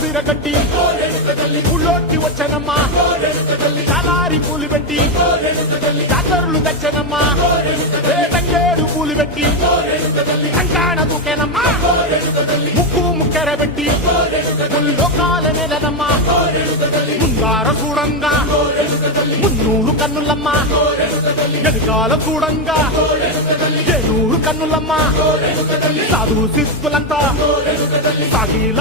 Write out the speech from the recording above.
సిరగట్టి పుల్లొట్టి వచ్చనమ్మా చాలారి పూలు పెట్టి జాతరులు తెచ్చనమ్మా తంగేడు పూలు పెట్టి కంకాణ దూకేనమ్మా ముక్కు ముక్కెర పెట్టి ముల్లోకాల నెలనమ్మా ముందార చూడంగా మున్నూరు కన్నులమ్మా ఎదుకాల చూడంగా ఏనూరు కన్నులమ్మా సాధు సిద్ధులంతా సాగిల